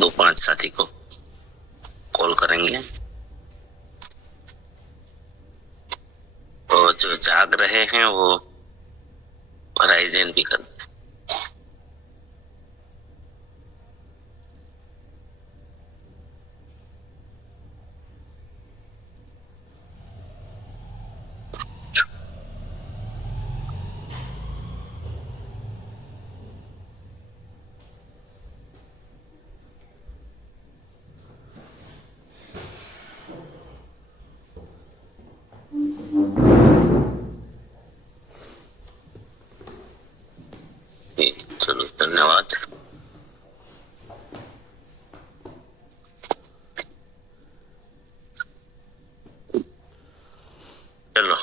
2-5 साथी को कॉल करेंगे और जो जाग रहे हैं वो राइजेन भी कर। चलो धन्यवाद। चलो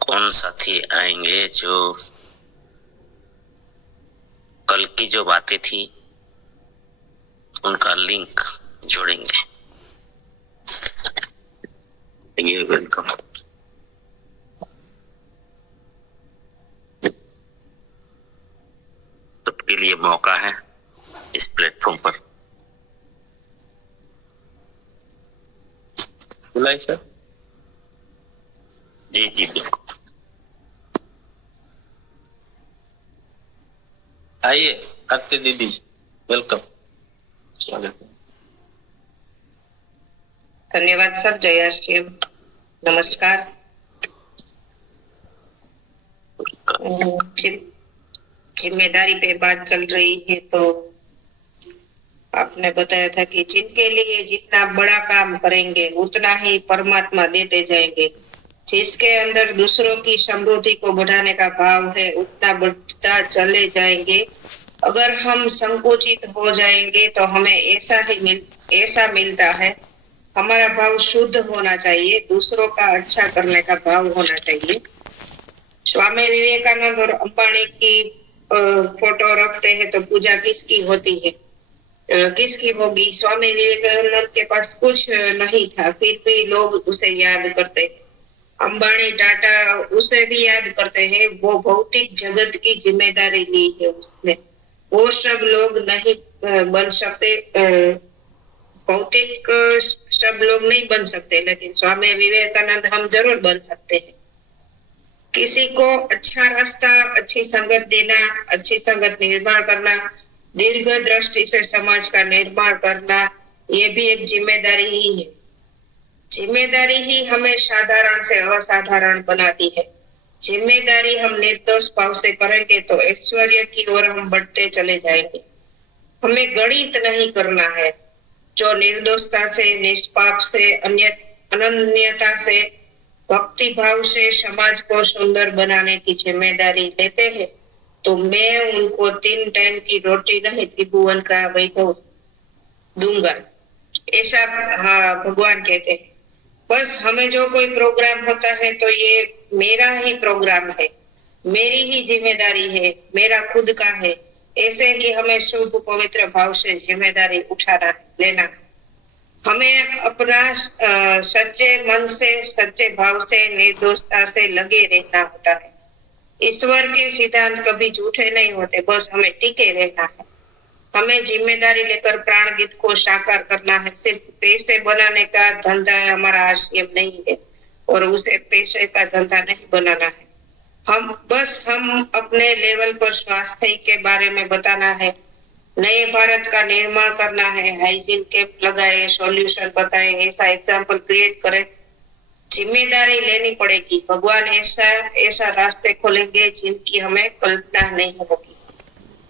कौन साथी आएंगे जो कल की जो बातें थी उनका लिंक जोड़ेंगे। ये वेलकम। सबके लिए मौका है इस प्लेटफॉर्म पर। बुलाई सर। जी जी बिल्कुल आइए। आरती दीदी वेलकम। धन्यवाद सर। जय नमस्कार। जिम्मेदारी पे बात चल रही है तो आपने बताया था कि जिनके लिए जितना बड़ा काम करेंगे उतना ही परमात्मा देते जाएंगे। जिसके अंदर दूसरों की समृद्धि को बढ़ाने का भाव है उतना बढ़ता चले जाएंगे। अगर हम संकोचित हो जाएंगे तो हमें ऐसा मिलता है। हमारा भाव शुद्ध होना चाहिए, दूसरों का अच्छा करने का भाव होना चाहिए। स्वामी विवेकानंद और अंबानी की फोटो रखते हैं तो पूजा किसकी होती है, किसकी होगी? स्वामी विवेकानंद के पास कुछ नहीं था फिर भी लोग उसे याद करते हैं। अंबानी टाटा उसे भी याद करते हैं। वो भौतिक जगत की जिम्मेदारी ली है उसने। वो सब लोग नहीं बन सकते, भौतिक सब लोग नहीं बन सकते, लेकिन स्वामी विवेकानंद हम जरूर बन सकते हैं। किसी को अच्छा रास्ता, अच्छी संगत देना, अच्छी संगत निर्माण करना, दीर्घ दृष्टि से समाज का निर्माण करना, ये भी एक जिम्मेदारी ही है। जिम्मेदारी ही हमें साधारण से असाधारण बनाती है। जिम्मेदारी हम निर्दोष भाव से करेंगे तो ऐश्वर्य की ओर हम बढ़ते चले जाएंगे। हमें गणित नहीं करना है। जो निर्दोषता से, निष्पाप से, अनन्यता से, भक्ति भाव से समाज को सुंदर बनाने की जिम्मेदारी लेते हैं तो मैं उनको 3 टाइम की रोटी नहीं त्रिभुवन का वैभव दूंगा, ऐसा भगवान कहते हैं। बस हमें जो कोई प्रोग्राम होता है तो ये मेरा ही प्रोग्राम है, मेरी ही जिम्मेदारी है, मेरा खुद का है, ऐसे ही हमें शुभ पवित्र भाव से जिम्मेदारी उठाना लेना। हमें अपना सच्चे मन से, सच्चे भाव से, निर्दोषता से लगे रहना होता है। ईश्वर के सिद्धांत कभी झूठे नहीं होते, बस हमें टिके रहना है। हमें जिम्मेदारी लेकर प्राण गीत को साकार करना है। सिर्फ पैसे बनाने का धंधा हमारा आशय नहीं है और उसे पैसे का धंधा नहीं बनाना है। हम अपने लेवल पर स्वास्थ्य के बारे में बताना है, नए भारत का निर्माण करना है, हाइजीन कैंप लगाए, सॉल्यूशन बताए, ऐसा एग्जाम्पल क्रिएट करें। जिम्मेदारी लेनी पड़ेगी। भगवान ऐसा रास्ते खोलेंगे जिनकी हमें कल्पना नहीं होगी।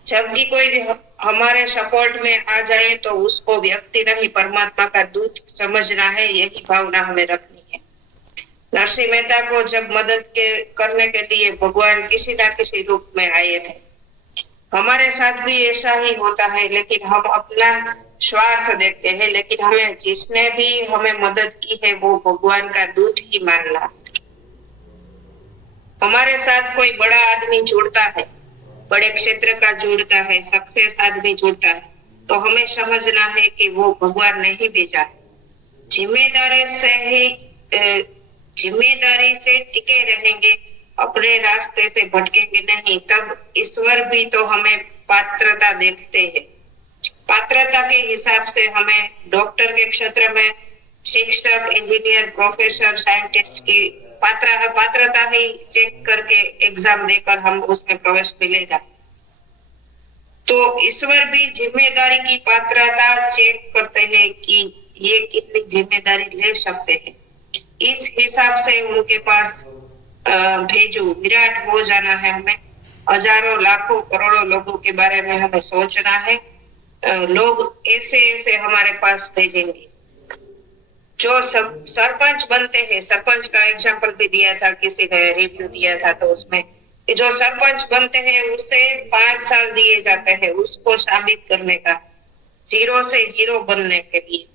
जबकि कोई हमारे सपोर्ट में आ जाए तो उसको व्यक्ति नहीं परमात्मा का दूत समझना है, यही भावना हमें रखनी है। नरसिंह मेहता को जब करने के लिए भगवान किसी न किसी रूप में आए थे। हमारे साथ भी ऐसा ही होता है, लेकिन हम अपना स्वार्थ देखते हैं। लेकिन हमें जिसने भी हमें मदद की है वो भगवान का दूत ही मानना। हमारे साथ कोई बड़ा आदमी जुड़ता है, बड़े क्षेत्र का जुड़ता है, सक्सेस आदमी जुड़ता है, तो हमें समझना है कि वो भगवान ने ही भेजा है। जिम्मेदारी से टिके रहेंगे, अपने रास्ते से भटकेंगे नहीं, तब ईश्वर भी तो हमें पात्रता देखते हैं। पात्रता के हिसाब से हमें डॉक्टर के क्षेत्र में शिक्षक, इंजीनियर, प्रोफेसर, साइंटिस्ट की पात्रता ही चेक करके एग्जाम देकर हम उसमें प्रवेश मिलेगा। तो ईश्वर भी जिम्मेदारी की पात्रता चेक करते हैं कि ये कितनी जिम्मेदारी ले सकते हैं। इस हिसाब से उनके पास भेजो, विराट हो जाना है हमें। हजारों, लाखों, करोड़ों लोगों के बारे में हमें सोचना है। लोग ऐसे ऐसे हमारे पास भेजेंगे। जो सब सरपंच बनते हैं, सरपंच का एग्जाम्पल भी दिया था, किसी ने रिव्यू दिया था, तो उसमें जो सरपंच बनते हैं उससे 5 साल दिए जाते हैं उसको साबित करने का, 0 से हीरो बनने के लिए।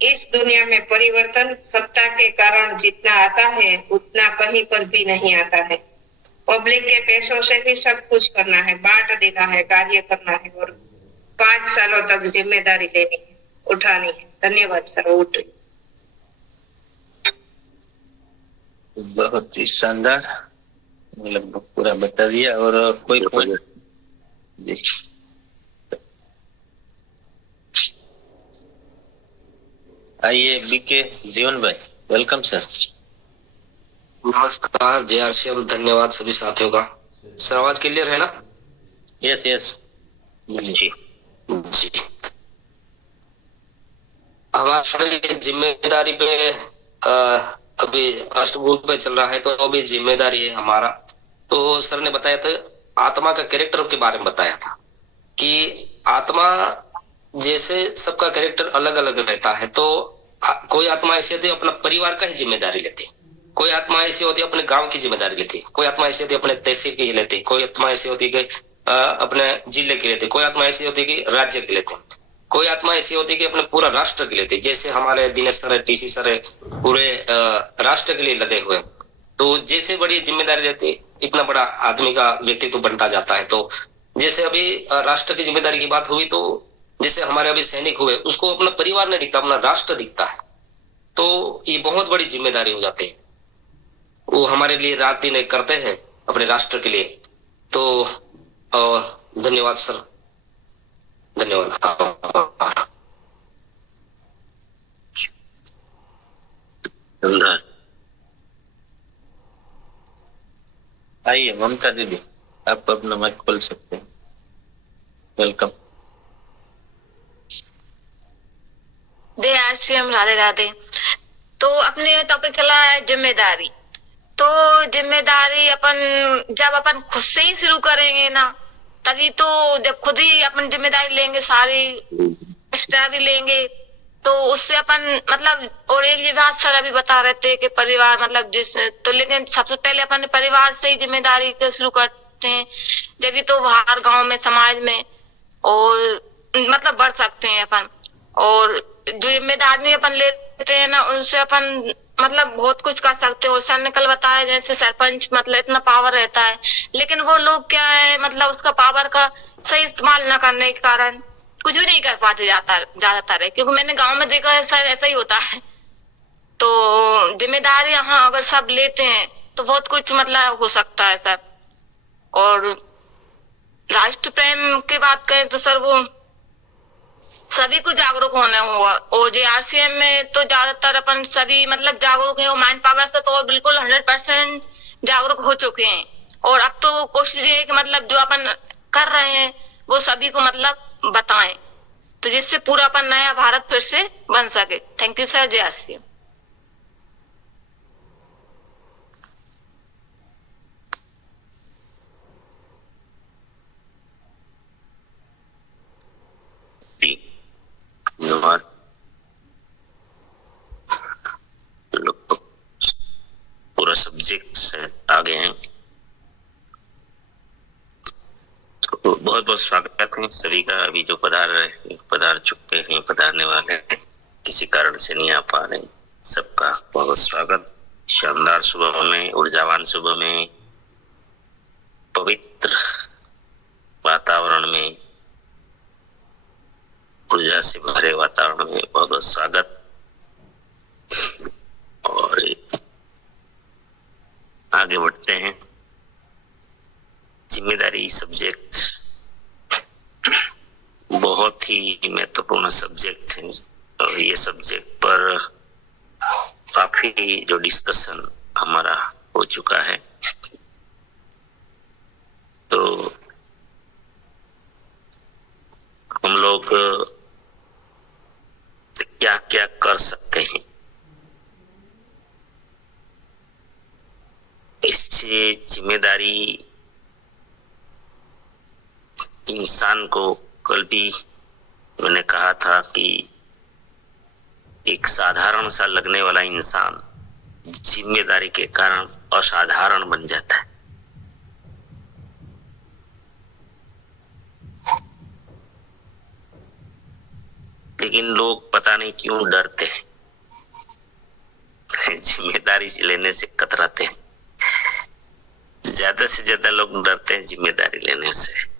इस दुनिया में परिवर्तन सत्ता के कारण जितना आता है उतना कहीं पर भी नहीं आता है। पब्लिक के पैसों से भी सब कुछ करना है, बांट देना है, कार्य करना है और 5 सालों तक जिम्मेदारी लेनी है, उठानी है। धन्यवाद सर। उठ बहुत ही शानदार, लगभग पूरा बता दिया। और कोई पॉइंट जी? आइए बीके जीवन भाई, वेलकम सर। नमस्कार जय आरसीएम, धन्यवाद सभी साथियों का। सर आवाज क्लियर है ना? यस यस जी जी। हमारी जिम्मेदारी पे अभी अष्टभुज पे चल रहा है, तो अभी जिम्मेदारी है हमारा। तो सर ने बताया था, आत्मा का कैरेक्टर के बारे में बताया था कि आत्मा जैसे सबका कैरेक्टर अलग अलग रहता है। तो कोई आत्मा ऐसी होती है अपना परिवार का ही जिम्मेदारी लेती है, कोई आत्मा ऐसी होती है अपने गांव की जिम्मेदारी लेती है, कोई आत्मा ऐसी होती है अपने तहसील की लेती है, कोई आत्मा ऐसी होती है कि अपने जिले की लेती है, कोई आत्मा ऐसी होती है कि राज्य की लेती है, कोई आत्मा ऐसी होती है कि अपने पूरा राष्ट्र के लेते। जैसे हमारे दिनेश सर है, टीसी सर है, पूरे राष्ट्र के लिए लदे हुए। तो जैसे बड़ी जिम्मेदारी रहती है, इतना बड़ा आदमी का व्यक्तित्व बनता जाता है। तो जैसे अभी राष्ट्र की जिम्मेदारी की बात हुई, तो जैसे हमारे अभी सैनिक हुए, उसको अपना परिवार नहीं दिखता, अपना राष्ट्र दिखता है। तो ये बहुत बड़ी जिम्मेदारी हो जाती है। वो हमारे लिए रात दिन एक करते हैं अपने राष्ट्र के लिए। तो धन्यवाद सर, धन्यवाद। आइए ममता दीदी, आप अपना माइक खोल सकते हैं, वेलकम। जय आरसीएम, राधे राधे। तो अपने टॉपिक चला है जिम्मेदारी। तो जिम्मेदारी जब अपन खुद से ही शुरू करेंगे ना, तभी तो जब खुद ही अपन जिम्मेदारी लेंगे, सारी एक्स्ट्रा भी लेंगे, तो उससे अपन मतलब। और एक ये बात सर अभी बता रहे थे कि परिवार मतलब तो लेकिन सबसे पहले अपन परिवार से ही जिम्मेदारी को शुरू करते हैं, जब तो बाहर गांव में समाज में और मतलब बढ़ सकते हैं अपन। और जो जिम्मेदारी अपन लेते हैं ना, उनसे अपन मतलब बहुत कुछ कर सकते हो। सर ने कल बताया जैसे सरपंच मतलब इतना पावर रहता है, लेकिन वो लोग क्या है मतलब उसका पावर का सही इस्तेमाल न करने के कारण कुछ भी नहीं कर पाते ज्यादातर है। क्योंकि मैंने गांव में देखा है सर, ऐसा ही होता है। तो जिम्मेदारी यहाँ अगर सब लेते हैं तो बहुत कुछ मतलब हो सकता है सर। और राष्ट्र प्रेम की बात करें तो सर वो सभी को जागरूक होना हुआ। और जेआरसीएम में तो ज्यादातर अपन सभी मतलब जागरूक है, और माइंड पावर से तो बिल्कुल 100% जागरूक हो चुके हैं। और अब तो कोशिश ये है कि मतलब जो अपन कर रहे हैं वो सभी को मतलब बताएं, तो जिससे पूरा अपन नया भारत फिर से बन सके। Thank you sir. जेआरसीएम। धन्यवाद। लोग पूरा सब्जेक्ट से आगे हैं, तो बहुत बहुत स्वागत है सभी का। अभी जो पधार चुके हैं, पधारने वाले हैं, किसी कारण से नहीं आ पा रहे, सबका बहुत स्वागत। शानदार सुबह में, ऊर्जावान सुबह में, पवित्र वातावरण में, ऊर्जा से भरे वातावरण में बहुत बहुत स्वागत। और आगे बढ़ते हैं। जिम्मेदारी सब्जेक्ट बहुत ही महत्वपूर्ण सब्जेक्ट है और ये सब्जेक्ट पर काफी जो डिस्कशन हमारा हो चुका है। तो हम लोग क्या क्या कर सकते हैं इससे जिम्मेदारी इंसान को, कल भी मैंने कहा था कि एक साधारण सा लगने वाला इंसान जिम्मेदारी के कारण असाधारण बन जाता है। लेकिन लोग पता नहीं क्यों डरते हैं, जिम्मेदारी लेने से कतराते हैं। ज्यादा से ज्यादा लोग डरते हैं जिम्मेदारी लेने से।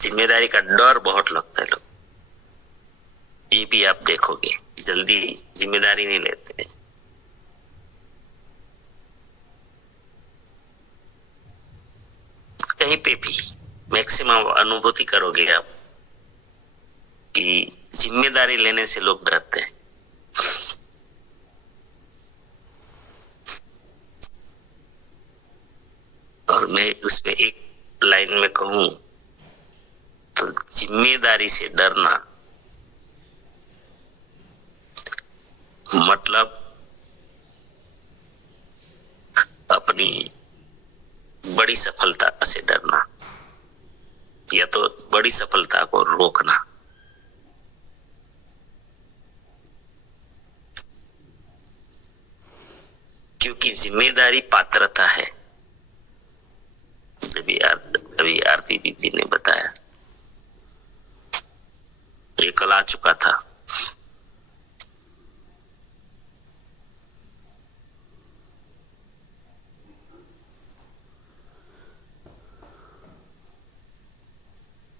जिम्मेदारी का डर बहुत लगता है लोग, ये भी आप देखोगे, जल्दी जिम्मेदारी नहीं लेते। कहीं पे भी मैक्सिमम अनुभूति करोगे आप कि जिम्मेदारी लेने से लोग डरते हैं। और मैं उसमें एक लाइन में कहूं तो जिम्मेदारी से डरना मतलब अपनी बड़ी सफलता से डरना या तो बड़ी सफलता को रोकना। क्योंकि जिम्मेदारी पात्रता है। अभी आरती दीदी ने बताया, ये कल आ चुका था।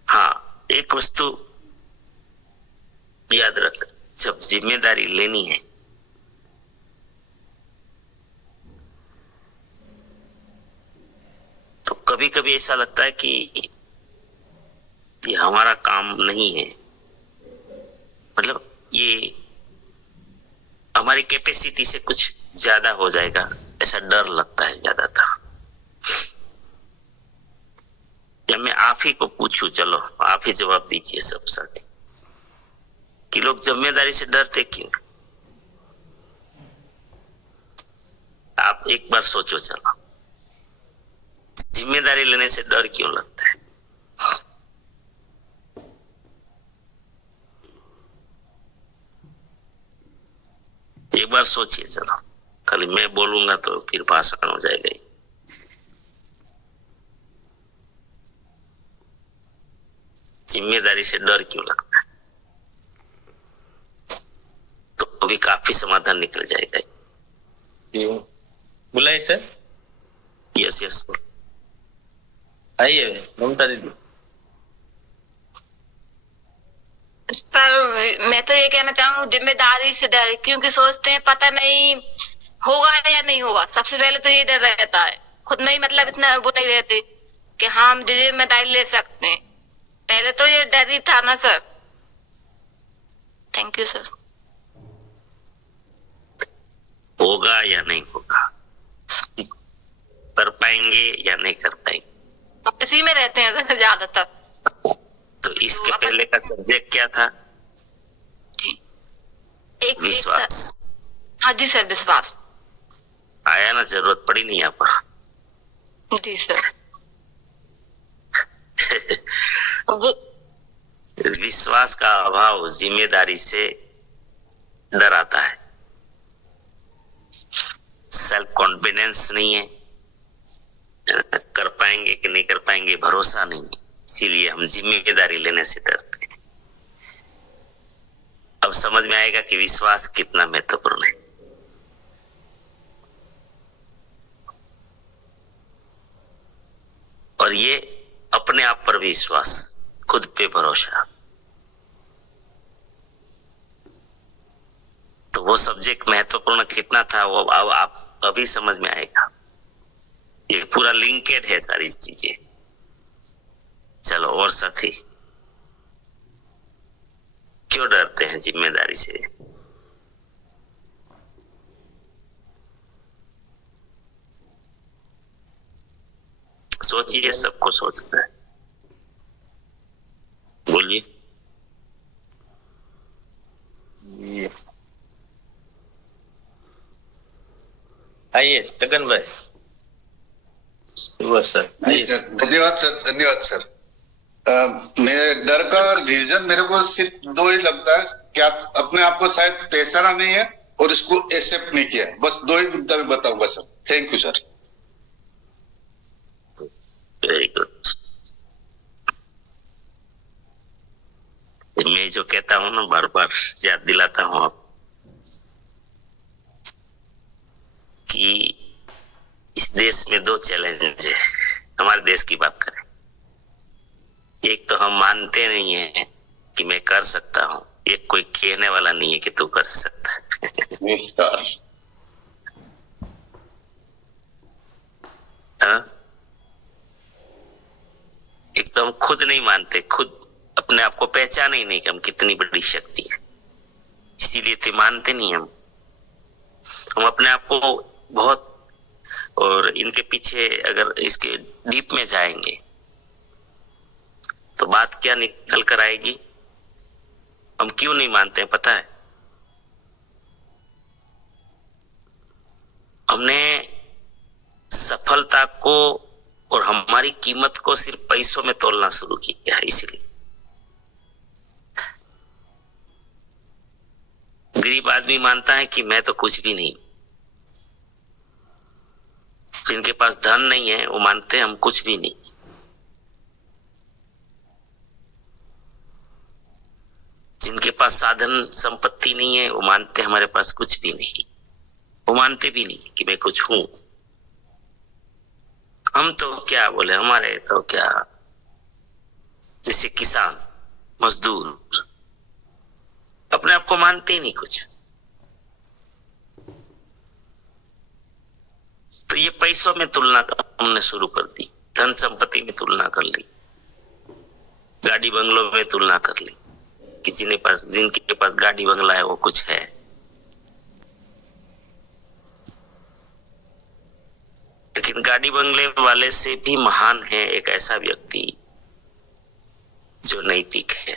हाँ, एक वस्तु याद रख, जब जिम्मेदारी लेनी है तो कभी कभी ऐसा लगता है कि ये हमारा काम नहीं है, मतलब ये हमारी कैपेसिटी से कुछ ज्यादा हो जाएगा, ऐसा डर लगता है ज्यादातर। या मैं आप ही को पूछूं, चलो आप ही जवाब दीजिए सब साथी, कि लोग जिम्मेदारी से डरते क्यों? आप एक बार सोचो, चलो जिम्मेदारी लेने से डर क्यों लगता है? एक बार सोचिए, चलो खाली मैं बोलूंगा तो फिर भाषण हो जाएगा। जिम्मेदारी से डर क्यों लगता है? तो अभी काफी समाधान निकल जाएगा। बुलाए सर। यस यस, आइए ममता दीदी। पर मैं तो ये कहना चाहूँ, जिम्मेदारी से डर, क्योंकि सोचते हैं पता नहीं होगा या नहीं होगा। सबसे पहले तो ये डर रहता है, खुद में ही मतलब इतना वो नहीं रहते कि हाँ हम जिम्मेदारी ले सकते हैं। पहले तो ये डर ही था ना सर। Thank you sir. होगा या नहीं होगा, कर पाएंगे या नहीं कर पाएंगे, इसी में रहते हैं सर ज्यादातर। तो इसके पहले का सब्जेक्ट क्या था? एक विश्वास। हाँ जी सर, विश्वास आया ना, जरूरत पड़ी नहीं यहाँ पर। जी सर। विश्वास का अभाव जिम्मेदारी से डराता है। सेल्फ कॉन्फिडेंस नहीं है, कर पाएंगे कि नहीं कर पाएंगे भरोसा नहीं है, इसीलिए हम जिम्मेदारी लेने से डरते हैं। अब समझ में आएगा कि विश्वास कितना महत्वपूर्ण है। और ये अपने आप पर विश्वास, खुद पे भरोसा। तो वो सब्जेक्ट महत्वपूर्ण कितना था वो अब आप अभी समझ में आएगा। ये पूरा लिंकेड है सारी चीजें। चलो और साथी क्यों डरते हैं जिम्मेदारी से? सोचिए, सबको सोचना है। बोलिए। आइए तगन भाई। सर नहीं सर, धन्यवाद सर, धन्यवाद सर। मेरे डर का रीजन मेरे को सिर्फ दो ही लगता है कि आप अपने आप को शायद पहचाना नहीं है और इसको एक्सेप्ट नहीं किया है। बस दो ही मुद्दा मैं बताऊंगा sir. Thank you sir. Very good. मैं जो कहता हूँ ना, बार बार याद दिलाता हूँ आप कि इस देश में दो चैलेंज है। हमारे देश की बात करें, एक तो हम मानते नहीं है कि मैं कर सकता हूँ, एक कोई कहने वाला नहीं है कि तू कर सकता है। हाँ? एक तो हम खुद नहीं मानते, खुद अपने आप को पहचाने ही नहीं कि हम कितनी बड़ी शक्ति है, इसीलिए तो मानते नहीं हम अपने आप को बहुत। और इनके पीछे अगर इसके डीप में जाएंगे तो बात क्या निकल कर आएगी? हम क्यों नहीं मानते हैं पता है? हमने सफलता को और हमारी कीमत को सिर्फ पैसों में तोलना शुरू किया है। इसलिए गरीब आदमी मानता है कि मैं तो कुछ भी नहीं। जिनके पास धन नहीं है वो मानते हैं हम कुछ भी नहीं। जिनके पास साधन संपत्ति नहीं है वो मानते हैं हमारे पास कुछ भी नहीं। वो मानते भी नहीं कि मैं कुछ हूं। हम तो क्या बोले, हमारे तो क्या, जैसे किसान मजदूर अपने आप को मानते ही नहीं कुछ। तो ये पैसों में तुलना हमने शुरू कर दी, धन संपत्ति में तुलना कर ली, गाड़ी बंगलों में तुलना कर ली कि जिनके पास गाड़ी बंगला है वो कुछ है। लेकिन गाड़ी बंगले वाले से भी महान है एक ऐसा व्यक्ति जो नैतिक है।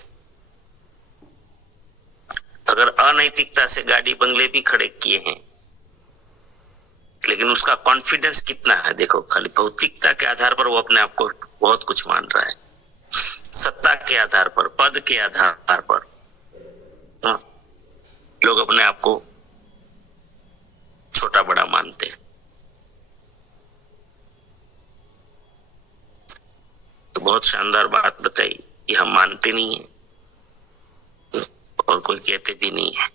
अगर अनैतिकता से गाड़ी बंगले भी खड़े किए हैं, लेकिन उसका कॉन्फिडेंस कितना है देखो। खाली भौतिकता के आधार पर वो अपने आप को बहुत कुछ मान रहा है, सत्ता के आधार पर, पद के आधार पर। लोग अपने आप को छोटा बड़ा मानते हैं। तो बहुत शानदार बात बताई कि हम मानते नहीं है और कोई कहते भी नहीं है।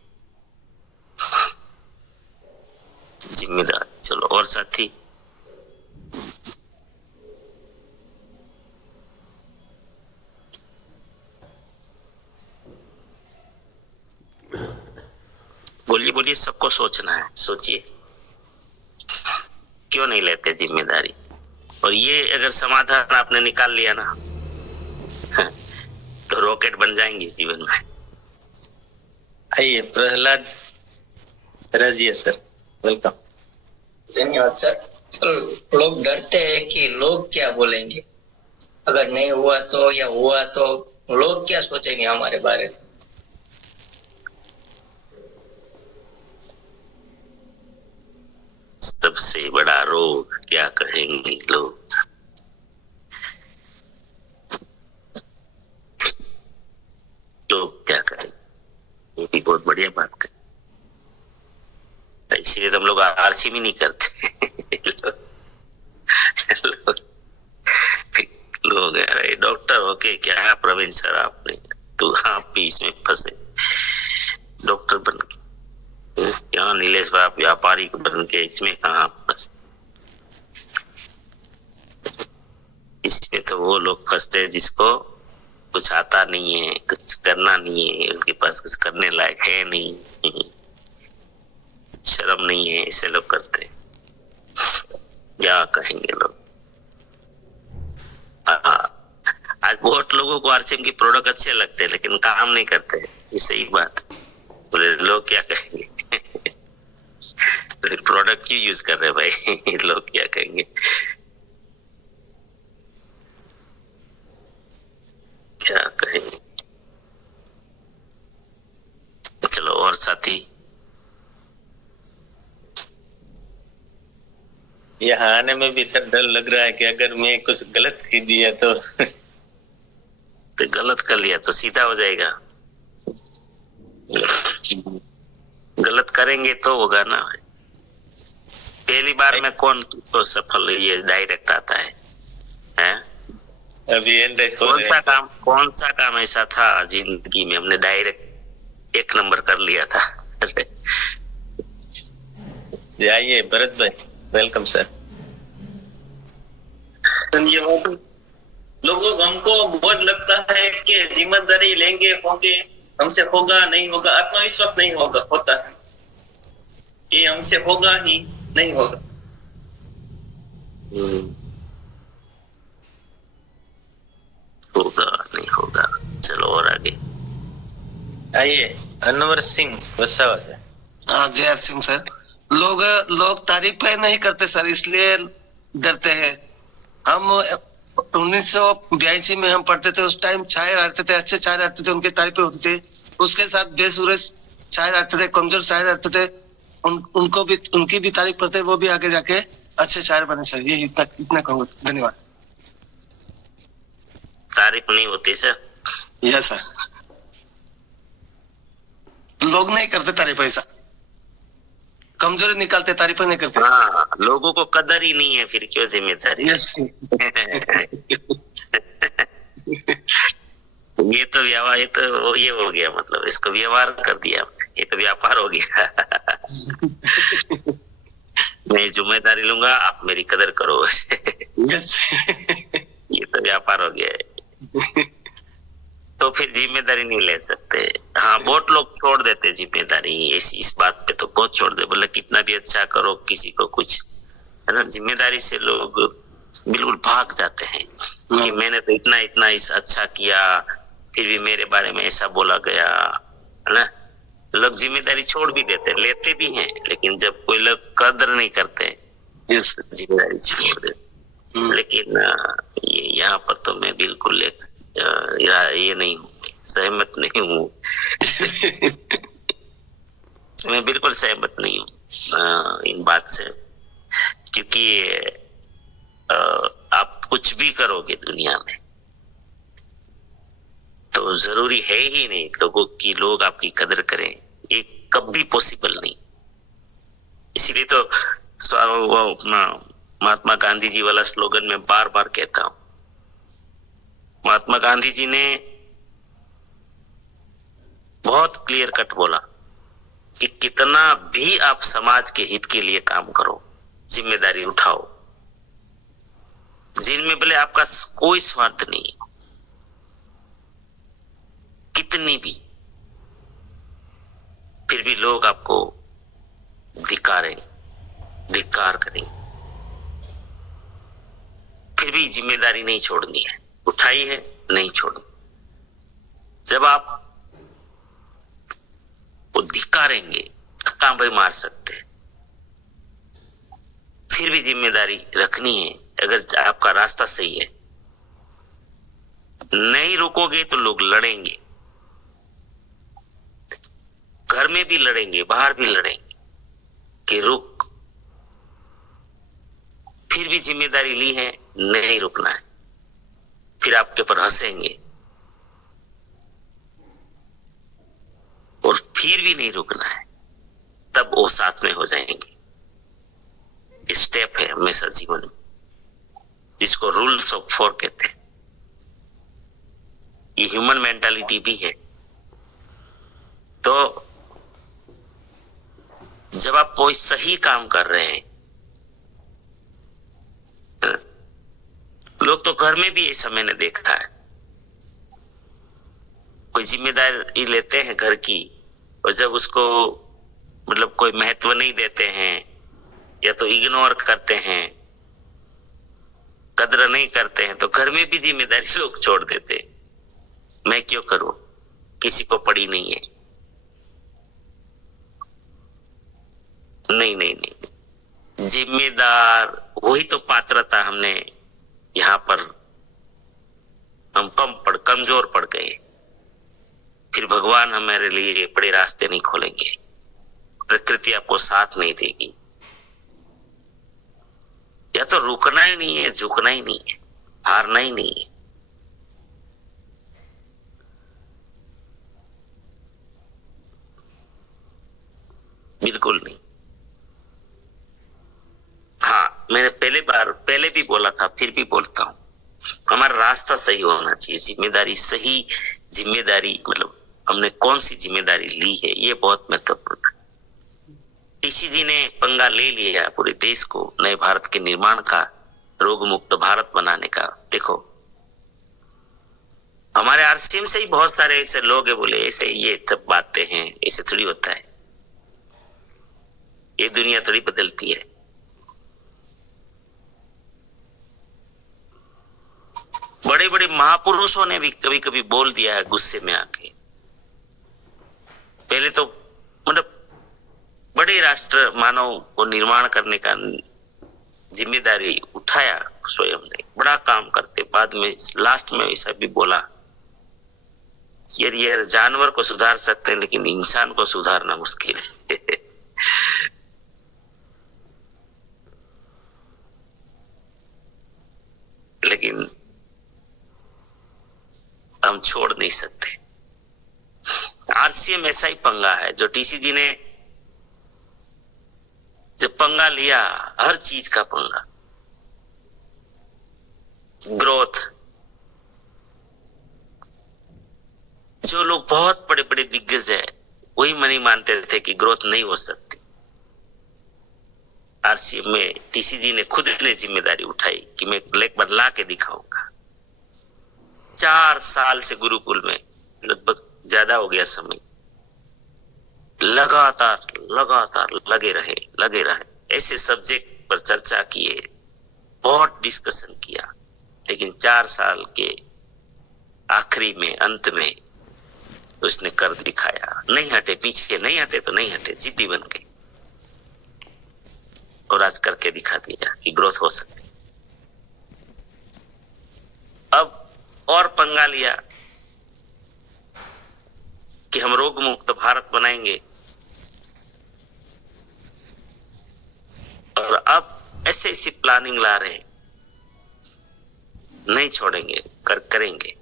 जिम्मेदार। चलो और साथी। बोलिए बोलिए, सबको सोचना है, सोचिए क्यों नहीं लेते जिम्मेदारी। और ये अगर समाधान आपने निकाल लिया ना तो रॉकेट बन जाएंगे जीवन में। आइए प्रहलाद राजिए सर, वेलकम। धन्यवाद सर। लोग डरते हैं कि लोग क्या बोलेंगे, अगर नहीं हुआ तो, या हुआ तो लोग क्या सोचेंगे हमारे बारे में। सबसे बड़ा रोग क्या कहेंगे लोग। लोग क्या कहेंगे, ये भी बहुत बढ़िया बात है। इसीलिए तो हम लोग आरसी भी नहीं करते। लोग अरे डॉक्टर होके क्या प्रवीण सर आपने, तो आप भी इसमें फंसे। डॉक्टर बन के यहाँ नीलेश भाई व्यापारी बन के इसमें कहाँ फंसे। इसमें तो वो लोग फंसते हैं जिसको कुछ आता नहीं है, कुछ करना नहीं है, उनके पास कुछ करने लायक है नहीं, शर्म नहीं है, ऐसे लोग करते हैं। क्या कहेंगे लोग। आज बहुत लोगों को आरसीएम की प्रोडक्ट अच्छे लगते हैं लेकिन काम नहीं करते, ये सही बात। बोले लोग क्या कहेंगे तो फिर प्रोडक्ट क्यों यूज कर रहे हैं भाई लोग क्या कहेंगे। क्या कहेंगे। चलो और साथी। यहाँ आने में भी सर डर लग रहा है कि अगर मैं कुछ गलत कर दिया तो गलत कर लिया तो सीधा हो जाएगा। गलत करेंगे तो होगा ना। पहली बार में कौन तो सफल ये डायरेक्ट आता है, हैं? अभी एंड्रॉइड कौन सा काम ऐसा था जिंदगी में हमने डायरेक्ट 1 नंबर कर लिया था। आइए भरत भाई, वेलकम सर। ये लोगों हमको बहुत लगता है कि जिम्मेदारी लेंगे होंगे, हमसे होगा नहीं होगा, आत्मविश्वास नहीं होगा, होता है कि हमसे होगा ही नहीं होगा। होगा नहीं होगा। चलो और आगे आइए अनवर सिंह वसावा से। हाँ जय सिंह सर। लोग तारीफ नहीं करते सर, इसलिए डरते हैं। हम 1982 में हम पढ़ते थे, उस टाइम शायर आते थे, अच्छे शायर आते थे, उनके तारीफें होती थे। उसके साथ बेसुरे शायर आते थे, कमजोर शायर आते थे, उनको भी उनकी भी तारीफ करते, वो भी आगे जाके अच्छे शायर बने सर। ये इतना कहूँगा। धन्यवाद। तारीफ नहीं होती सर। यस सर, लोग नहीं करते तारीफ, ऐसा कमजोरी निकालते, तारीफें नहीं करते। हाँ, लोगों को कदर ही नहीं है, फिर क्यों जिम्मेदारी। यस ये तो व्यवहार, ये हो गया, मतलब इसको व्यवहार कर दिया, ये तो व्यापार हो गया। मैं जिम्मेदारी लूंगा, आप मेरी कदर करो। यस ये तो व्यापार हो गया है। तो फिर जिम्मेदारी नहीं ले सकते। हाँ, बहुत लोग छोड़ देते जिम्मेदारी, इस बात पे तो बहुत छोड़ दे। बोले कितना भी अच्छा करो, किसी को कुछ है ना, जिम्मेदारी से लोग बिल्कुल भाग जाते हैं कि मैंने तो इतना इस अच्छा किया, फिर भी मेरे बारे में ऐसा बोला गया, है ना। लोग जिम्मेदारी छोड़ भी देते, लेते भी हैं, लेकिन जब कोई लोग कदर नहीं करते जिम्मेदारी छोड़ देते। लेकिन ये यहाँ पर तो मैं बिल्कुल ये नहीं हूँ, सहमत नहीं हूँ। मैं बिल्कुल सहमत नहीं हूँ इन बात से, क्योंकि आप कुछ भी करोगे दुनिया में तो जरूरी है ही नहीं लोग आपकी कदर करें, ये कभी पॉसिबल नहीं। इसीलिए तो महात्मा गांधी जी वाला स्लोगन मैं बार बार कहता हूं। महात्मा गांधी जी ने बहुत क्लियर कट बोला कि कितना भी आप समाज के हित के लिए काम करो, जिम्मेदारी उठाओ, जिनमें भले आपका कोई स्वार्थ नहीं, कितनी भी, फिर भी लोग आपको धिक्कार करें, फिर भी जिम्मेदारी नहीं छोड़नी है, उठाई है, नहीं छोड़नी। जब आप वो धिक्कारेंगे, धक्का भाई मार सकते हैं, फिर भी जिम्मेदारी रखनी है। अगर आपका रास्ता सही है, नहीं रुकोगे तो लोग लड़ेंगे, घर में भी लड़ेंगे, बाहर भी लड़ेंगे कि रुक, फिर भी जिम्मेदारी ली है, नहीं रुकना है, फिर आपके ऊपर हंसेंगे और फिर भी नहीं रुकना है, तब वो साथ में हो जाएंगे। स्टेप है हमेशा जीवन में, जिसको रूल्स ऑफ 4 कहते हैं। ये ह्यूमन मेंटालिटी भी है। तो जब आप कोई सही काम कर रहे हैं, लोग तो घर में भी ऐसा मैंने देखा है, कोई जिम्मेदारी लेते हैं घर की, और जब उसको मतलब कोई महत्व नहीं देते हैं या तो इग्नोर करते हैं, कदर नहीं करते हैं तो घर में भी जिम्मेदारी लोग छोड़ देते हैं। मैं क्यों करूं, किसी को पड़ी नहीं है। नहीं नहीं नहीं, जिम्मेदार वही तो पात्रता हमने यहाँ पर हम कमजोर पड़ गए, फिर भगवान हमारे लिए बड़े रास्ते नहीं खोलेंगे, प्रकृति आपको साथ नहीं देगी। या तो रुकना ही नहीं है, झुकना ही नहीं है, हारना ही नहीं है। बिल्कुल नहीं। हाँ, मैंने पहले भी बोला था, फिर भी बोलता हूं, हमारा रास्ता सही होना चाहिए। जिम्मेदारी, सही जिम्मेदारी, मतलब हमने कौन सी जिम्मेदारी ली है, ये बहुत महत्वपूर्ण है। टीसी जी ने पंगा ले लिया पूरे देश को नए भारत के निर्माण का, रोग मुक्त भारत बनाने का। देखो, हमारे आरसीएम से ही बहुत सारे ऐसे लोग हैं बोले ऐसे ये सब बातें हैं, ऐसे थोड़ी होता है, ये दुनिया थोड़ी बदलती है। बड़े बड़े महापुरुषों ने भी कभी कभी बोल दिया है गुस्से में आके। पहले तो मतलब बड़े राष्ट्र मानव को निर्माण करने का जिम्मेदारी उठाया स्वयं ने, बड़ा काम करते, बाद में लास्ट में ऐसा भी बोला ये जानवर को सुधार सकते हैं लेकिन इंसान को सुधारना मुश्किल है। लेकिन हम छोड़ नहीं सकते। आरसीएम ऐसा ही पंगा है जो टीसी जी ने जब पंगा लिया, हर चीज का पंगा, ग्रोथ, जो लोग बहुत बड़े बड़े दिग्गज है वही मनी मानते थे कि ग्रोथ नहीं हो सकती। आरसीएम में टीसी जी ने खुद ने जिम्मेदारी उठाई कि मैं बदला के दिखाऊंगा। 4 साल से गुरुकुल में, लगभग ज्यादा हो गया समय, लगातार लगे रहे, ऐसे सब्जेक्ट पर चर्चा किए, बहुत डिस्कशन किया, लेकिन 4 साल के आखिरी में, अंत में उसने कर दिखाया। नहीं हटे, पीछे नहीं हटे तो नहीं हटे, जिद्दी बन गए और आज करके दिखा दिया कि ग्रोथ हो सकती। अब और पंगा लिया कि हम रोग मुक्त भारत बनाएंगे, और अब ऐसे ऐसी प्लानिंग ला रहे, नहीं छोड़ेंगे, करेंगे,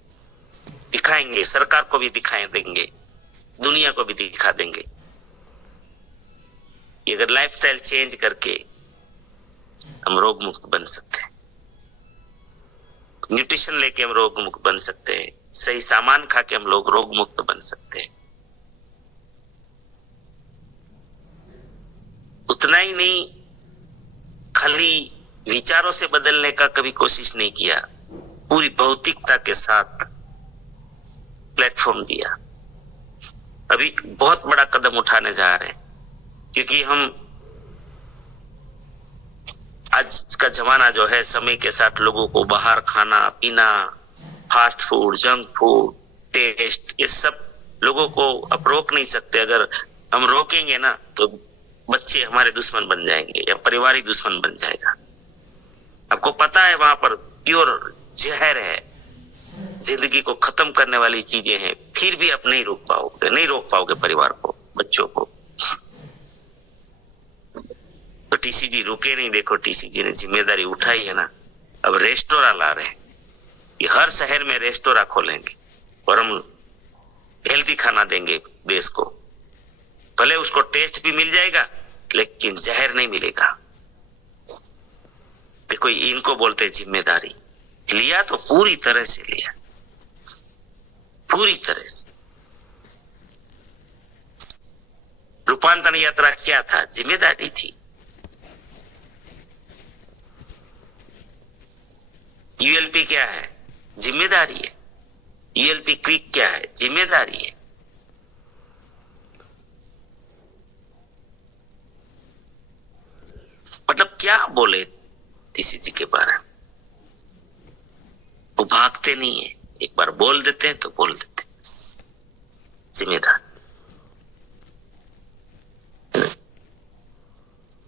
दिखाएंगे, सरकार को भी दिखाएं देंगे, दुनिया को भी दिखा देंगे कि अगर लाइफस्टाइल चेंज करके हम रोग मुक्त बन सकते हैं, न्यूट्रिशन लेके हम रोग मुक्त बन सकते हैं, सही सामान खा के हम लोग रोग मुक्त बन सकते हैं। उतना ही नहीं, खाली विचारों से बदलने का कभी कोशिश नहीं किया, पूरी भौतिकता के साथ प्लेटफॉर्म दिया। अभी बहुत बड़ा कदम उठाने जा रहे हैं, क्योंकि हम आज का जमाना जो है, समय के साथ लोगों को बाहर खाना पीना, fast food, junk food, taste, ये सब लोगों को अब रोक नहीं सकते। अगर हम रोकेंगे ना तो बच्चे हमारे दुश्मन बन जाएंगे या परिवार ही दुश्मन बन जाएगा। आपको पता है वहां पर प्योर जहर है, जिंदगी को खत्म करने वाली चीजें हैं, फिर भी आप नहीं रोक पाओगे परिवार को, बच्चों को। तो टीसी जी रुके नहीं। देखो, टीसी जी ने जिम्मेदारी उठाई है ना, अब रेस्टोरेंट ला रहे हैं, ये हर शहर में रेस्टोरेंट खोलेंगे और हम हेल्दी खाना देंगे देश को। भले उसको टेस्ट भी मिल जाएगा लेकिन जहर नहीं मिलेगा। देखो, इनको बोलते हैं जिम्मेदारी। लिया तो पूरी तरह से लिया, पूरी तरह से। रूपांतरण यात्रा क्या था? जिम्मेदारी थी। यूएलपी क्या है? जिम्मेदारी है। यूएलपी क्विक क्या है? जिम्मेदारी है। मतलब क्या बोले टीसी जी के बारे में? वो भागते नहीं है, एक बार बोल देते हैं तो बोल देते हैं।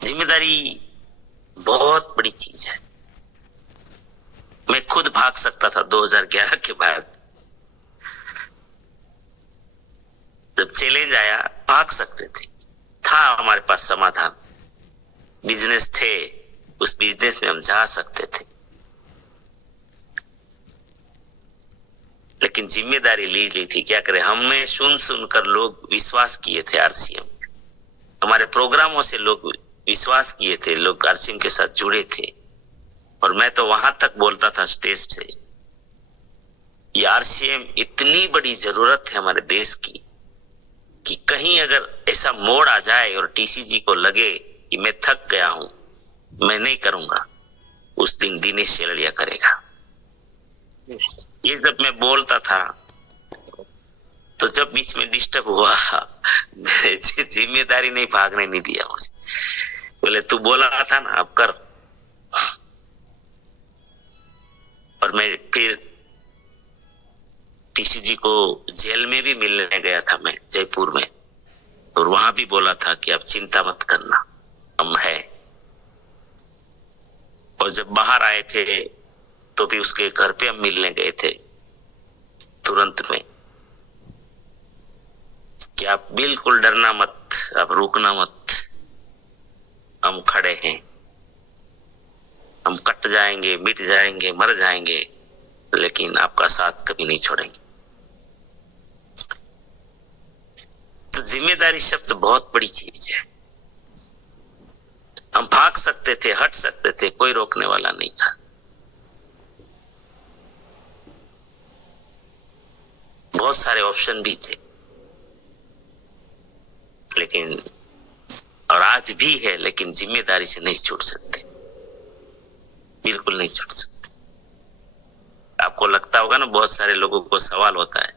जिम्मेदारी बहुत बड़ी चीज है। मैं खुद भाग सकता था 2011 के बाद, जब चैलेंज आया भाग सकते थे, था हमारे पास समाधान, बिजनेस थे, उस बिजनेस में हम जा सकते थे, लेकिन जिम्मेदारी ली थी। क्या करें, हमने सुनकर लोग विश्वास किए थे आरसीएम, हमारे प्रोग्रामों से लोग विश्वास किए थे, लोग आरसीएम के साथ जुड़े थे। और मैं तो वहां तक बोलता था स्टेज से, ये आरसीएम इतनी बड़ी जरूरत है हमारे देश की कि कहीं अगर ऐसा मोड़ आ जाए और टीसीजी को लगे कि मैं थक गया हूं, मैं नहीं करूंगा, उस दिन दिनेश शेलड़िया करेगा। ये जब मैं बोलता था तो जब बीच में डिस्टर्ब हुआ, जिम्मेदारी नहीं भागने नहीं दिया मुझे, बोले तू बोला था ना, अब कर। और मैं फिर टीसीजी को जेल में भी मिलने गया था मैं, जयपुर में, और वहां भी बोला था कि अब चिंता मत करना, हम है। और जब बाहर आए थे तो भी उसके घर पे हम मिलने गए थे तुरंत में, कि आप बिल्कुल डरना मत, आप रुकना मत, हम खड़े हैं, हम कट जाएंगे, मिट जाएंगे, मर जाएंगे, लेकिन आपका साथ कभी नहीं छोड़ेंगे। तो जिम्मेदारी शब्द बहुत बड़ी चीज है। हम भाग सकते थे, हट सकते थे, कोई रोकने वाला नहीं था। बहुत सारे ऑप्शन भी थे, लेकिन और आज भी है, लेकिन जिम्मेदारी से नहीं छूट सकते, बिल्कुल नहीं छूट सकते। आपको लगता होगा ना, बहुत सारे लोगों को सवाल होता है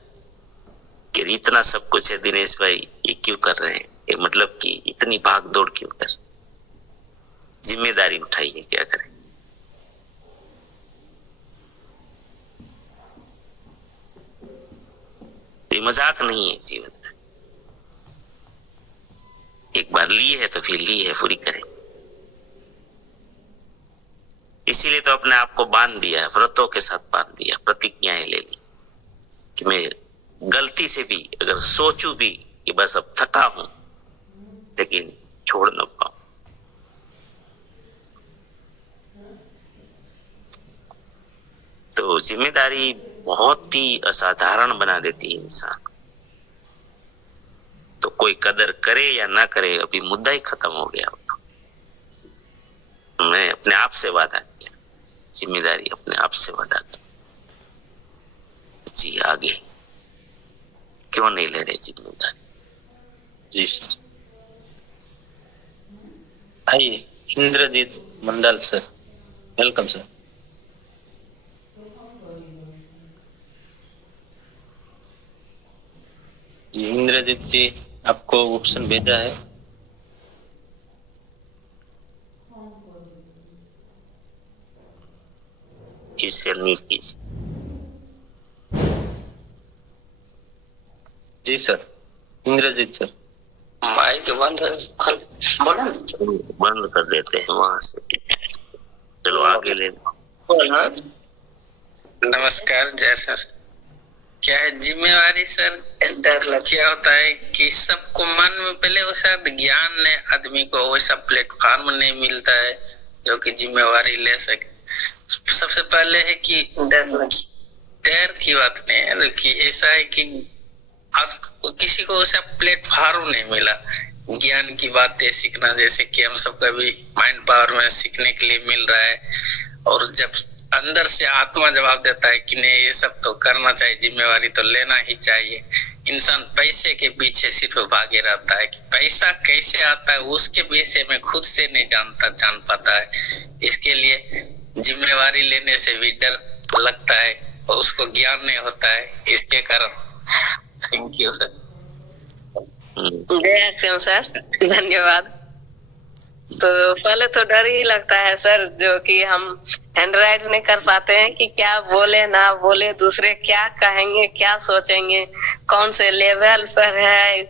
कि इतना सब कुछ है दिनेश भाई, ये क्यों कर रहे हैं, ये मतलब कि इतनी भाग दौड़ क्यों कर, जिम्मेदारी उठाइए, क्या करें। ये मजाक नहीं है जीवन में, एक बार ली है तो फिर ली है, पूरी करें। इसीलिए तो अपने आप को बांध दिया है, व्रतों के साथ बांध दिया, प्रतिज्ञाएं ले ली कि मैं गलती से भी अगर सोचूं भी कि बस अब थका हूं, लेकिन छोड़ न पाऊं। तो जिम्मेदारी बहुत ही असाधारण बना देती है इंसान। तो कोई कदर करे या ना करे, अभी मुद्दा ही खत्म हो गया। मैं अपने आप से वादा किया, जिम्मेदारी अपने आप से वादा की, जी आगे क्यों नहीं ले रहे जिम्मेदारी। जी सर। आइए इंद्रजीत मंडल सर, वेलकम सर। इंद्रजीत जी, आपको ऑप्शन भेजा है। इससे नीचे जी सर, इंद्रजीत सर। माइक बंद कर देते हैं वहां से, चलो आगे ले लो। नमस्कार जय सर। क्या है जिम्मेवारी सर, डर क्या होता है कि सबको मन में पहले वैसा ज्ञान ने आदमी को वैसा प्लेटफॉर्म नहीं मिलता है जो कि जिम्मेवारी ले सके। सबसे पहले है कि डर की बात नहीं है, कि ऐसा है कि आज किसी को वैसा प्लेटफॉर्म नहीं मिला ज्ञान की बातें सीखना, जैसे कि हम सब कभी माइंड पावर में सीखने के लिए मिल रहा है। और जब अंदर से आत्मा जवाब देता है कि नहीं ये सब तो करना चाहिए, जिम्मेवारी तो लेना ही चाहिए। इंसान पैसे के पीछे सिर्फ भागे रहता है कि पैसा कैसे आता है उसके विषय में खुद से नहीं जान पाता है। इसके लिए जिम्मेवारी लेने से भी डर लगता है और उसको ज्ञान नहीं होता है, इसके कारण। Thank you sir. जय श्याम सर, धन्यवाद। तो पहले तो डर ही लगता है सर, जो कि हम हैंड राइट नहीं कर पाते हैं कि क्या बोले ना बोले, दूसरे क्या कहेंगे, क्या सोचेंगे, कौन से लेवल पर है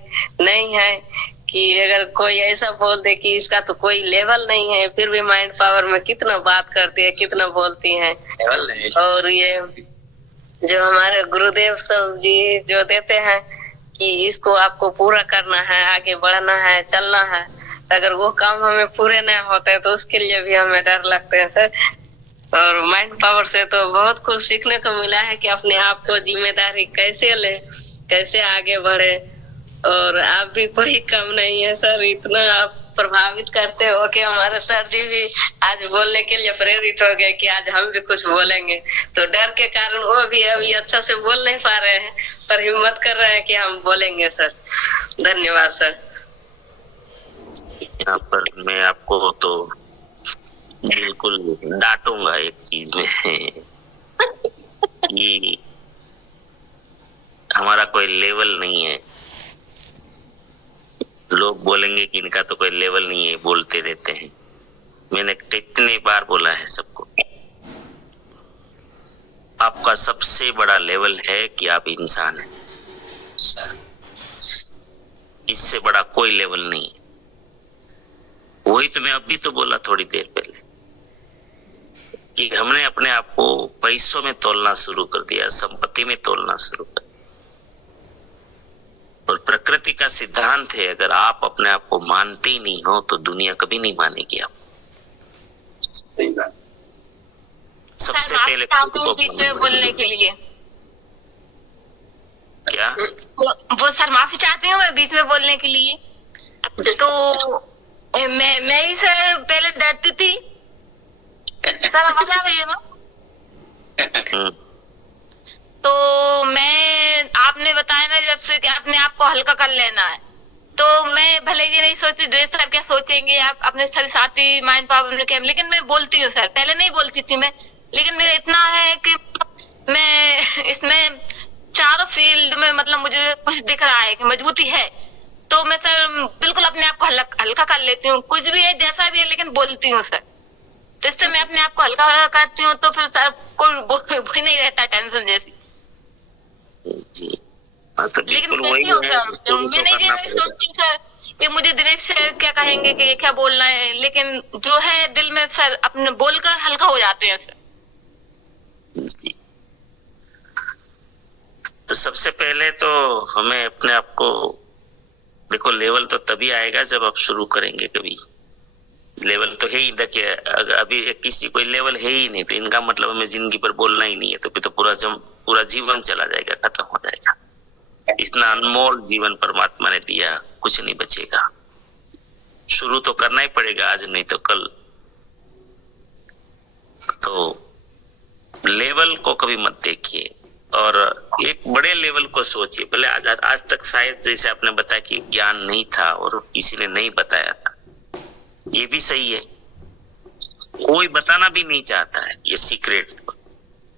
नहीं है, कि अगर कोई ऐसा बोल दे कि इसका तो कोई लेवल नहीं है, फिर भी माइंड पावर में कितना बात करती है, कितना बोलती है। और ये जो हमारे गुरुदेव सब जी जो देते हैं कि इसको आपको पूरा करना है, आगे बढ़ना है, चलना है, अगर वो काम हमें पूरे नहीं होते तो उसके लिए भी हमें डर लगते हैं सर। और माइंड पावर से तो बहुत कुछ सीखने को मिला है कि अपने आप को जिम्मेदारी कैसे ले, कैसे आगे बढ़े। और आप भी कोई कम नहीं है सर, इतना आप प्रभावित करते हो कि हमारे सर जी भी आज बोलने के लिए प्रेरित हो गए कि आज हम भी कुछ बोलेंगे। तो डर के कारण वो भी अभी अच्छा से बोल नहीं पा रहे हैं, पर हिम्मत कर रहे हैं कि हम बोलेंगे सर। धन्यवाद सर। यहाँ पर मैं आपको तो बिल्कुल डांटूंगा एक चीज में कि हमारा कोई लेवल नहीं है। लोग बोलेंगे कि इनका तो कोई लेवल नहीं है, बोलते रहते हैं। मैंने कितने बार बोला है सबको, आपका सबसे बड़ा लेवल है कि आप इंसान हैं, इससे बड़ा कोई लेवल नहीं है। वही तो मैं अभी तो बोला थोड़ी देर पहले कि हमने अपने आप को पैसों में तोलना शुरू कर दिया, संपत्ति में तोलना शुरू कर दिया। और प्रकृति का सिद्धांत है, अगर आप अपने आप को मानते ही नहीं हो तो दुनिया कभी नहीं मानेगी आप। सबसे पहले बीच में बोलने के लिए क्या वो सर माफी चाहती हूँ मैं बीच में बोलने के लिए। तो मैं ही सर पहले डरती थी सर, आवाज आ रही है ना? तो मैं आपने बताया ना जब से कि अपने आप को हल्का कर लेना है, तो मैं भले ये नहीं सोचती ड्रेस सर क्या सोचेंगे, आप अपने सभी साथी माइंड पावर में क्या, लेकिन मैं बोलती हूँ सर। पहले नहीं बोलती थी मैं, लेकिन मेरा इतना है कि मैं इसमें चारों फील्ड में मतलब मुझे कुछ दिख रहा है कि मजबूती है, तो मैं सर बिल्कुल अपने आप को हल्का कर लेती हूँ, कुछ भी है जैसा भी है, लेकिन बोलती हूँ सर। तो इससे मैं अपने आप को हल्का करती हूँ, तो फिर सर कोई नहीं रहता टेंशन जैसी। जी तो लेकिन कैसी हो सर, मैं नहीं सोचती सर कि मुझे दिनेश सर क्या कहेंगे कि क्या बोलना है, लेकिन जो है दिल में सर अपने बोलकर हल्का हो जाते हैं सर। जी तो सबसे पहले तो हमें अपने आप को देखो, लेवल तो तभी आएगा जब आप शुरू करेंगे। कभी लेवल तो है ही, देखिए अभी किसी कोई लेवल है ही नहीं, तो इनका मतलब हमें जिंदगी पर बोलना ही नहीं है, तो फिर तो पूरा जीवन चला जाएगा, खत्म हो जाएगा। इतना अनमोल जीवन परमात्मा ने दिया, कुछ नहीं बचेगा। शुरू तो करना ही पड़ेगा, आज नहीं तो कल। तो लेवल को कभी मत देखिए और एक बड़े लेवल को सोचिए। पहले आज तक शायद जैसे आपने बताया कि ज्ञान नहीं था और किसी ने नहीं बताया था, ये भी सही है। कोई बताना भी नहीं चाहता है ये सीक्रेट,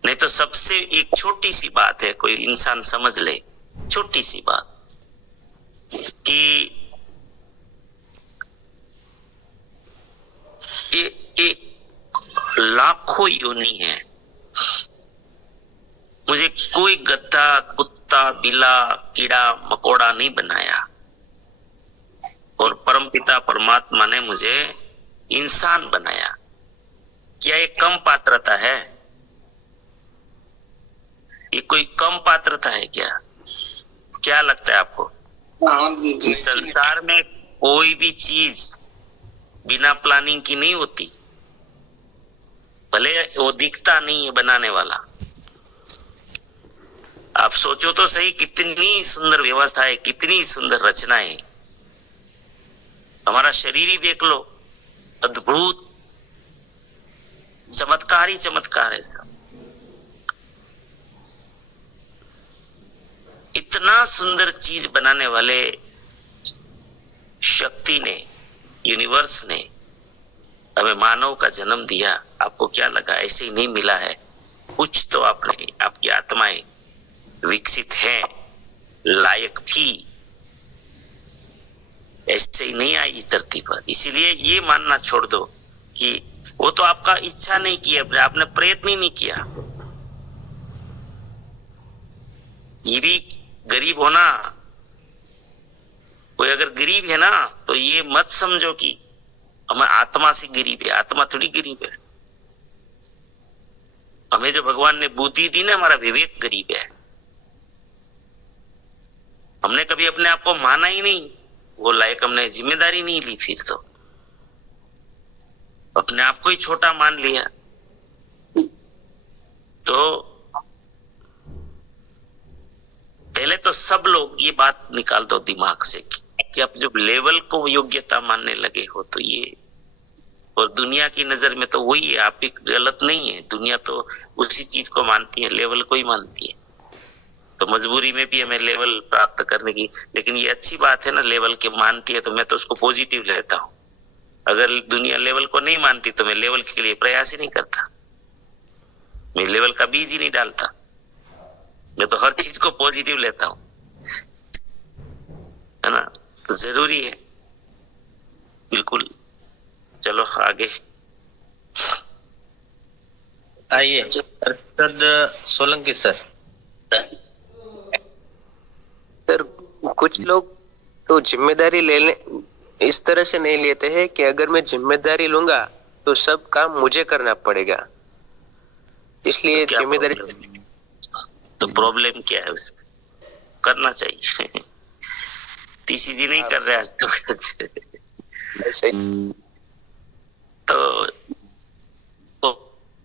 नहीं तो सबसे एक छोटी सी बात है, कोई इंसान समझ ले, छोटी सी बात कि ये लाखों योनि है, मुझे कोई गद्दा, कुत्ता, बिल्ला, कीड़ा मकोड़ा नहीं बनाया, और परमपिता परमात्मा ने मुझे इंसान बनाया। क्या ये कम पात्रता है? ये कोई कम पात्रता है क्या? क्या लगता है आपको? इस संसार में कोई भी चीज बिना प्लानिंग की नहीं होती, भले वो दिखता नहीं है बनाने वाला। आप सोचो तो सही, कितनी सुंदर व्यवस्था है, कितनी सुंदर रचनाएं। हमारा शरीर ही देख लो, अद्भुत चमत्कार ही चमत्कार है सब। इतना सुंदर चीज बनाने वाले शक्ति ने, यूनिवर्स ने हमें मानव का जन्म दिया। आपको क्या लगा ऐसे ही नहीं मिला है? कुछ तो आपने, आपकी आत्माएं विकसित है, लायक थी, ऐसे ही नहीं आई धरती पर। इसीलिए ये मानना छोड़ दो कि वो तो आपका इच्छा नहीं किया, आपने प्रयत्न ही नहीं किया। ये भी गरीब होना, कोई अगर गरीब है ना तो ये मत समझो कि हमें आत्मा से गरीब है, आत्मा थोड़ी गरीब है। हमें जो भगवान ने बुद्धि दी ना, हमारा विवेक गरीब है। हमने कभी अपने आप को माना ही नहीं, वो लायक हमने जिम्मेदारी नहीं ली, फिर तो अपने आप को ही छोटा मान लिया। तो पहले तो सब लोग ये बात निकाल दो दिमाग से कि आप जब लेवल को योग्यता मानने लगे हो तो ये, और दुनिया की नजर में तो वही है, आप भी गलत नहीं है। दुनिया तो उसी चीज को मानती है, लेवल को ही मानती है। तो मजबूरी में भी हमें लेवल प्राप्त करने की, लेकिन ये अच्छी बात है ना, लेवल के मानती है तो मैं तो उसको पॉजिटिव लेता हूँ। अगर दुनिया लेवल को नहीं मानती तो मैं लेवल के लिए प्रयास ही नहीं करता, मैं लेवल का बीज ही नहीं डालता। मैं तो हर चीज को पॉजिटिव लेता हूँ, है ना। तो जरूरी है, बिल्कुल। चलो आगे आइए। अरशद सोलंकी सर। सर कुछ लोग तो जिम्मेदारी लेने इस तरह से नहीं लेते हैं कि अगर मैं जिम्मेदारी लूंगा तो सब काम मुझे करना पड़ेगा, इसलिए तो जिम्मेदारी। तो प्रॉब्लम क्या है उसमें? करना चाहिए। टीसी जी नहीं कर रहे आज तो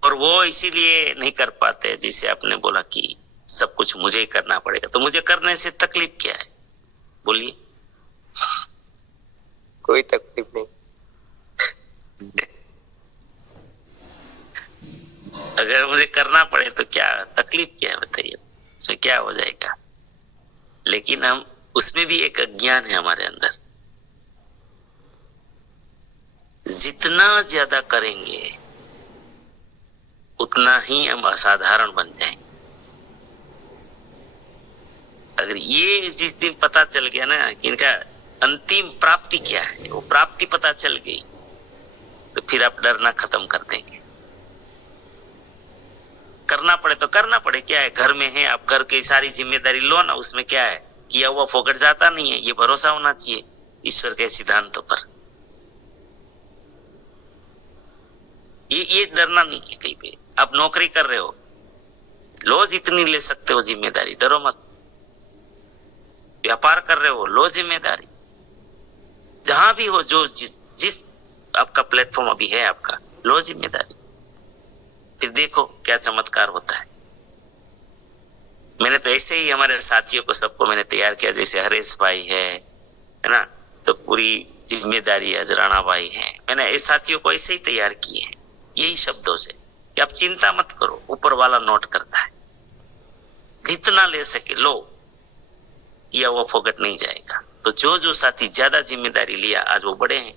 और वो इसीलिए नहीं कर पाते, जिसे आपने बोला कि सब कुछ मुझे ही करना पड़ेगा। तो मुझे करने से तकलीफ क्या है, बोलिए? कोई तकलीफ नहीं। अगर मुझे करना पड़े तो क्या तकलीफ क्या है, बताइए, उसमें क्या हो जाएगा? लेकिन हम उसमें भी एक अज्ञान है हमारे अंदर। जितना ज्यादा करेंगे उतना ही हम असाधारण बन जाएंगे। अगर ये जिस दिन पता चल गया ना कि इनका अंतिम प्राप्ति क्या है, वो प्राप्ति पता चल गई, तो फिर आप डरना खत्म कर देंगे। करना पड़े तो करना पड़े, क्या है, घर में है आप, घर की सारी जिम्मेदारी लो ना, उसमें क्या है, किया हुआ फोकट जाता नहीं है। ये भरोसा होना चाहिए ईश्वर के सिद्धांतों पर। ये डरना नहीं है कहीं पे। आप नौकरी कर रहे हो, लो जितनी ले सकते हो जिम्मेदारी, डरो मत। व्यापार कर रहे हो, लो जिम्मेदारी। जहां भी हो, जो जिस आपका प्लेटफॉर्म अभी है आपका, लो जिम्मेदारी। फिर देखो क्या चमत्कार होता है। मैंने तो ऐसे ही हमारे साथियों को सबको मैंने तैयार किया, जैसे हरेश भाई है ना, तो पूरी जिम्मेदारी अजराना भाई है। मैंने इस साथियों को ऐसे ही तैयार किए हैं, यही शब्दों से कि आप चिंता मत करो, ऊपर वाला नोट करता है। जितना ले सके लो, किया वो फोकट नहीं जाएगा। तो जो जो साथी ज्यादा जिम्मेदारी लिया, आज वो बड़े हैं।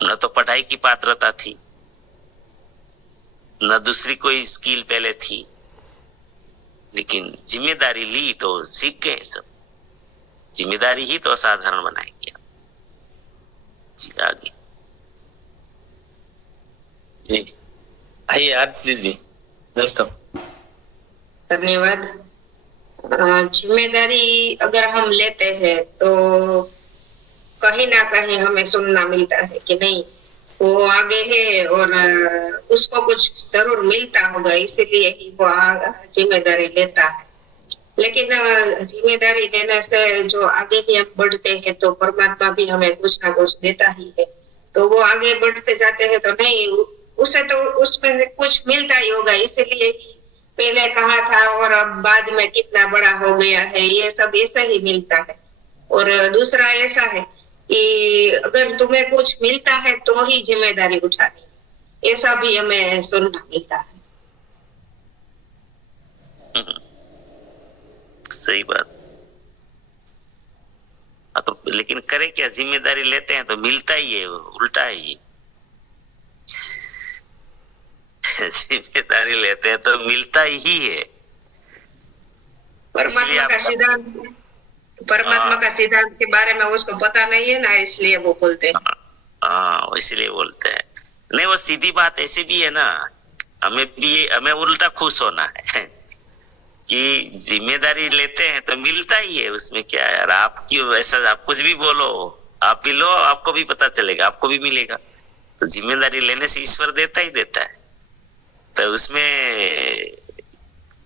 न तो पढ़ाई की पात्रता थी, न दूसरी कोई स्किल पहले थी, लेकिन जिम्मेदारी ली तो सीख गए सब। जिम्मेदारी ही तो असाधारण बनाएगी। जी आगे जी आइए आरती जी, वेलकम। धन्यवाद। जिम्मेदारी अगर हम लेते हैं तो कहीं ना कहीं हमें सुनना मिलता है कि नहीं, वो आगे है और उसको कुछ जरूर मिलता होगा, इसीलिए ही वो जिम्मेदारी लेता है। लेकिन जिम्मेदारी लेने से जो आगे ही हम बढ़ते हैं तो परमात्मा भी हमें कुछ ना कुछ देता ही है। तो वो आगे बढ़ते जाते हैं तो नहीं, उसे तो उसमें कुछ मिलता ही होगा, इसीलिए ही पहले कहा था और अब बाद में कितना बड़ा हो गया है, ये सब ऐसा ही मिलता है। और दूसरा ऐसा है कि अगर तुम्हें कुछ मिलता है तो ही जिम्मेदारी उठानी, ऐसा भी हमें सुनना मिलता है। सही बात। तो लेकिन करे क्या, जिम्मेदारी लेते हैं तो मिलता ही है, उल्टा है ये। जिम्मेदारी लेते हैं तो मिलता ही है। परमात्मा का सिद्धांत, परमात्मा का सिद्धांत के बारे में उसको पता नहीं है ना, इसलिए वो बोलते हैं। हाँ, इसलिए बोलते हैं। नहीं, वो सीधी बात ऐसे भी है ना, हमें उल्टा खुश होना है कि जिम्मेदारी लेते हैं तो मिलता ही है, उसमें क्या है यार। आप क्यों ऐसा, आप कुछ भी बोलो, आप भी लो, आपको भी पता चलेगा, आपको भी मिलेगा। तो जिम्मेदारी लेने से ईश्वर देता ही देता है। तो उसमें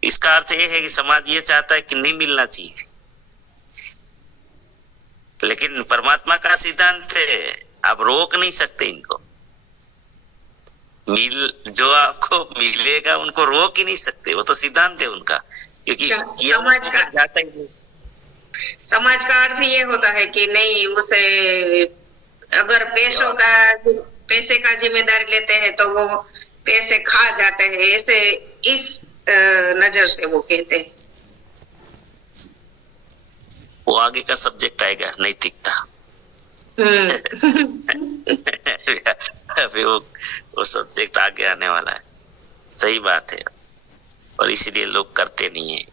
इसका अर्थ ये है कि समाज ये चाहता है कि नहीं मिलना चाहिए, लेकिन परमात्मा का सिद्धांत है, आप रोक नहीं सकते इनको। जो आपको मिलेगा उनको रोक ही नहीं सकते, वो तो सिद्धांत है उनका, क्योंकि समाज का अर्थ ये होता है कि नहीं, उसे अगर पैसे का जिम्मेदारी लेते हैं तो वो पैसे खा जाते हैं, ऐसे इस नजर से वो कहते हैं। वो आगे का सब्जेक्ट आएगा, नैतिकता। अभी वो सब्जेक्ट आगे आने वाला है। सही बात है, और इसीलिए लोग करते नहीं है।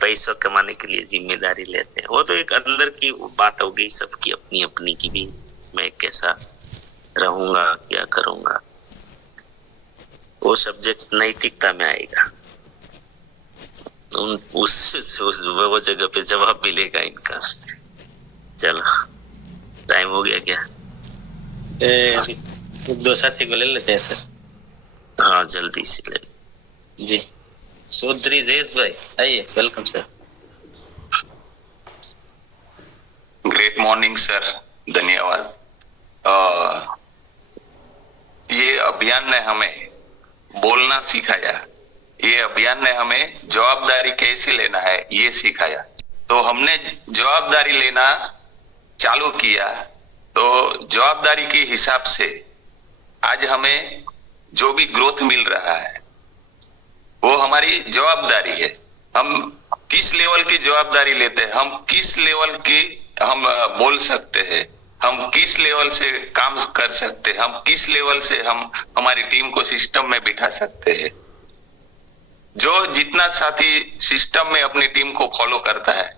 पैसों कमाने के लिए जिम्मेदारी लेते हैं। वो तो एक अंदर की बात हो गई, सबकी अपनी अपनी की भी, मैं कैसा रहूंगा, क्या करूंगा, वो सब्जेक्ट नैतिकता में आएगा। वो जगह पे जवाब मिलेगा इनका। चलो, टाइम हो गया क्या? दो साथी को ले लेते हैं सर। हाँ, जल्दी से ले जी। चौधरी जयेश भाई, आइए, welcome sir. Great morning sir, धन्यवाद। ये अभियान ने हमें बोलना सिखाया, ये अभियान ने हमें जवाबदारी कैसे लेना है ये सिखाया। तो हमने जवाबदारी लेना चालू किया, तो जवाबदारी के हिसाब से आज हमें जो भी ग्रोथ मिल रहा है वो हमारी जवाबदारी है। हम किस लेवल की जवाबदारी लेते हैं, हम किस लेवल की हम बोल सकते हैं, हम किस लेवल से काम कर सकते हैं, हम किस लेवल से हम हमारी टीम को सिस्टम में बिठा सकते हैं। जो जितना साथी सिस्टम में अपनी टीम को फॉलो करता है,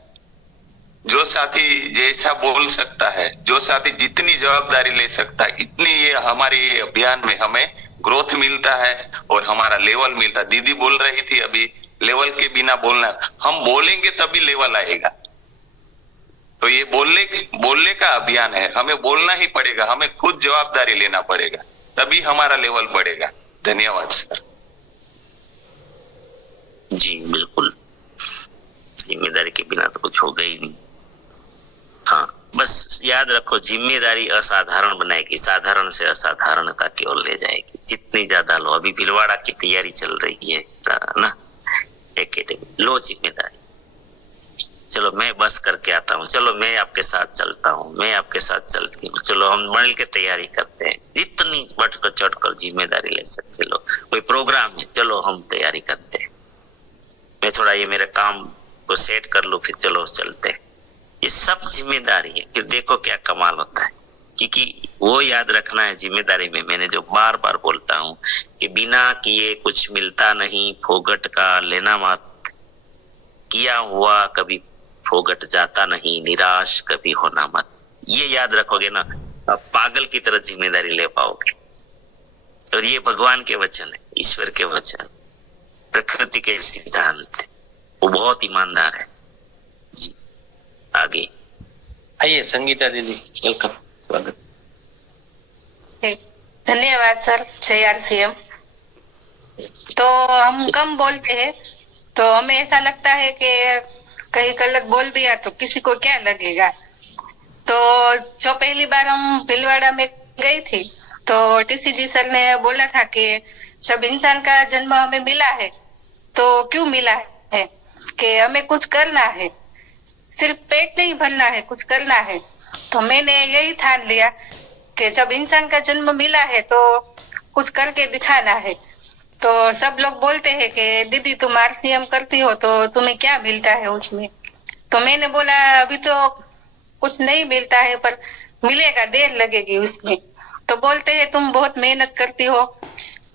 जो साथी जैसा बोल सकता है, जो साथी जितनी जवाबदारी ले सकता है, इतनी ये हमारे अभियान में हमें ग्रोथ मिलता है और हमारा लेवल मिलता है। दीदी बोल रही थी अभी, लेवल के बिना बोलना, हम बोलेंगे तभी लेवल आएगा। तो ये बोलने का अभियान है, हमें बोलना ही पड़ेगा, हमें खुद जवाबदारी लेना पड़ेगा, तभी हमारा लेवल बढ़ेगा। धन्यवाद सर। जी बिल्कुल, जिम्मेदारी के बिना तो कुछ होगा ही नहीं। हाँ, बस याद रखो, जिम्मेदारी असाधारण बनाएगी, साधारण से असाधारणता की ओर ले जाएगी। जितनी ज्यादा लो, अभी भिलवाड़ा की तैयारी चल रही है ना, एकेडमी, लो जिम्मेदारी। चलो मैं बस करके आता हूँ, चलो मैं आपके साथ चलता हूँ, मैं आपके साथ चलती हूँ, चलो हम मिल के तैयारी करते हैं। जितनी बढ़कर चढ़कर जिम्मेदारी ले सकते लोग। कोई प्रोग्राम है, चलो हम तैयारी करते हैं, मैं थोड़ा ये मेरे काम को सेट कर लूं, फिर चलो चलते हैं। ये सब जिम्मेदारी है। फिर देखो क्या कमाल होता है, क्योंकि वो याद रखना है जिम्मेदारी में, मैंने जो बार बार बोलता हूँ कि बिना किए कुछ मिलता नहीं, फोगट का लेना मत, किया हुआ कभी फोगट जाता नहीं, निराश कभी होना मत। ये याद रखोगे ना, आप पागल की तरह जिम्मेदारी ले पाओगे। और ये भगवान के वचन है, ईश्वर के वचन, प्रकृति के सिद्धांत, वो बहुत ईमानदार है जी। आगे आइए संगीता दीदी, वेलकम, स्वागत। धन्यवाद सर, जय आरसीएम। तो हम कम बोलते हैं, तो हमें ऐसा लगता है कि कहीं गलत बोल दिया तो किसी को क्या लगेगा। तो जो पहली बार हम भिलवाड़ा में गई थी, तो टीसीजी सर ने बोला था कि जब इंसान का जन्म हमें मिला है तो क्यों मिला है, कि हमें कुछ करना है, सिर्फ पेट नहीं भरना है, कुछ करना है। तो मैंने यही ठान लिया कि जब इंसान का जन्म मिला है तो कुछ करके दिखाना है। तो सब लोग बोलते हैं कि दीदी तुम आरसीएम करती हो तो तुम्हें क्या मिलता है उसमें। तो मैंने बोला अभी तो कुछ नहीं मिलता है, पर मिलेगा, देर लगेगी उसमें। तो बोलते हैं तुम बहुत मेहनत करती हो,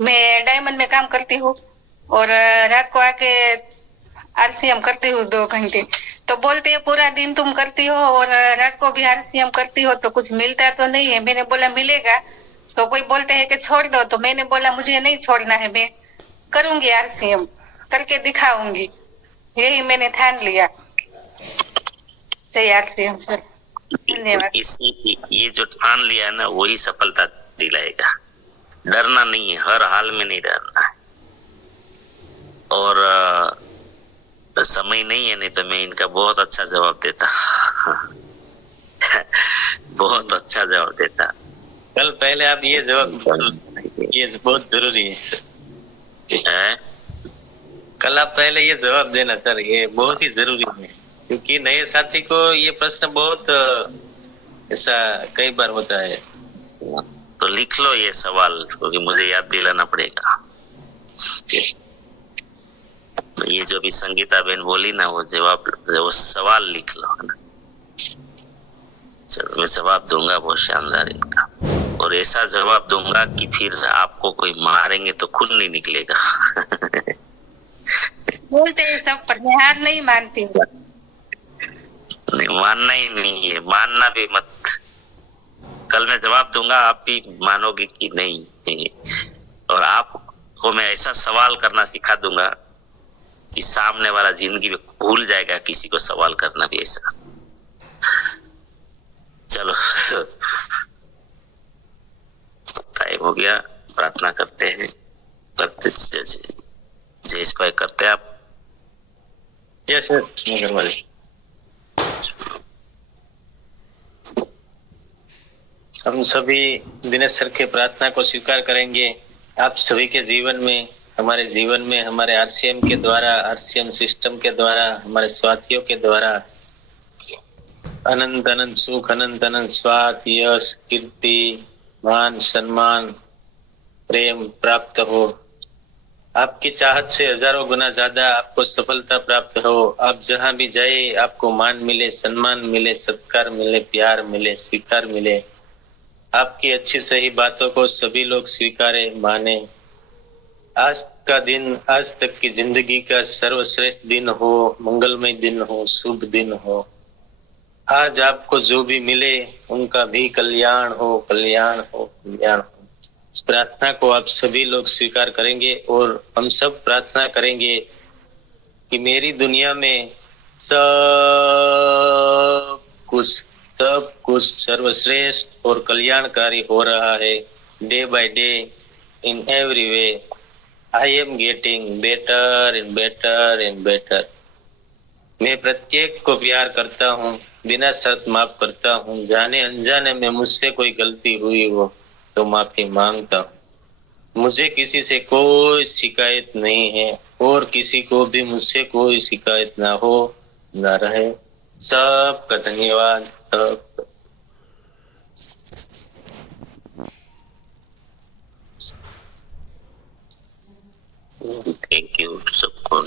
मैं डायमंड में काम करती हूँ और रात को आके आरसीएम करती हूँ 2 घंटे। तो बोलते हैं पूरा दिन तुम करती हो और रात को भी आरसीएम करती हो तो कुछ मिलता तो नहीं है। मैंने बोला मिलेगा, तो कोई बोलते हैं कि छोड़ दो, तो मैंने बोला मुझे नहीं छोड़ना है, मैं करूंगी आरसीएम, करके दिखाऊंगी, यही मैंने ठान लिया। जय आरसीएम सर, धन्यवाद। ये जो ठान लिया है ना, वही सफलता दिलाएगा। डरना नहीं है, हर हाल में नहीं डरना है। और समय नहीं है, नहीं तो मैं इनका बहुत अच्छा जवाब देता बहुत अच्छा जवाब देता। कल पहले आप ये जवाब, ये बहुत जरूरी है। कल आप पहले ये जवाब देना सर, ये बहुत ही जरूरी है, क्योंकि नए साथी को ये प्रश्न बहुत ऐसा कई बार होता है। तो लिख लो ये सवाल, क्योंकि मुझे याद दिलाना पड़ेगा। तो ये जो भी संगीता बहन बोली ना, वो जवाब, वो सवाल लिख लो, है ना। चलो मैं जवाब दूंगा बहुत शानदार इनका, और ऐसा जवाब दूंगा कि फिर आपको कोई मारेंगे तो खून नहीं निकलेगा बोलते हैं सब, पर मैं हार नहीं मानती हूँ। नहीं, मानना ही नहीं है, मानना भी मत। कल मैं जवाब दूंगा, आप भी मानोगे कि नहीं। और आपको मैं ऐसा सवाल करना सिखा दूंगा कि सामने वाला जिंदगी में भूल जाएगा किसी को सवाल करना भी ऐसा। चलो टाइम हो गया, प्रार्थना करते हैं। जय भाई करते हैं आप? Yes sir. हम सभी दिनेश सर के प्रार्थना को स्वीकार करेंगे। आप सभी के जीवन में, हमारे जीवन में, हमारे आरसीएम के द्वारा, आरसीएम सिस्टम के द्वारा, हमारे साथियों के द्वारा अनंत अनंत सुख, अनंत अनंत स्वाद, यश, कीर्ति, मान, सम्मान, प्रेम प्राप्त हो। आपकी चाहत से हजारों गुना ज्यादा आपको सफलता प्राप्त हो। आप जहां भी जाए आपको मान मिले, सम्मान मिले, सत्कार मिले, प्यार मिले, स्वीकार मिले। आपकी अच्छी सही बातों को सभी लोग स्वीकारे, माने। आज का दिन, आज तक की जिंदगी का सर्वश्रेष्ठ दिन हो, मंगलमय दिन हो, शुभ दिन हो। आज आपको जो भी मिले उनका भी कल्याण हो, कल्याण हो, कल्याण हो। इस प्रार्थना को आप सभी लोग स्वीकार करेंगे और हम सब प्रार्थना करेंगे कि मेरी दुनिया में सब कुछ सर्वश्रेष्ठ और कल्याणकारी हो रहा है। Day by day, in every way, I am getting better and better and better. मैं प्रत्येक को प्यार करता हूँ, बिना शर्त माफ करता हूँ। जाने अनजाने में मुझसे कोई गलती हुई हो तो माफी मांगता हूँ। मुझे किसी से कोई शिकायत नहीं है और किसी को भी मुझसे कोई शिकायत ना हो, ना रहे। सबका धन्यवाद। सब थैंक यू सबको।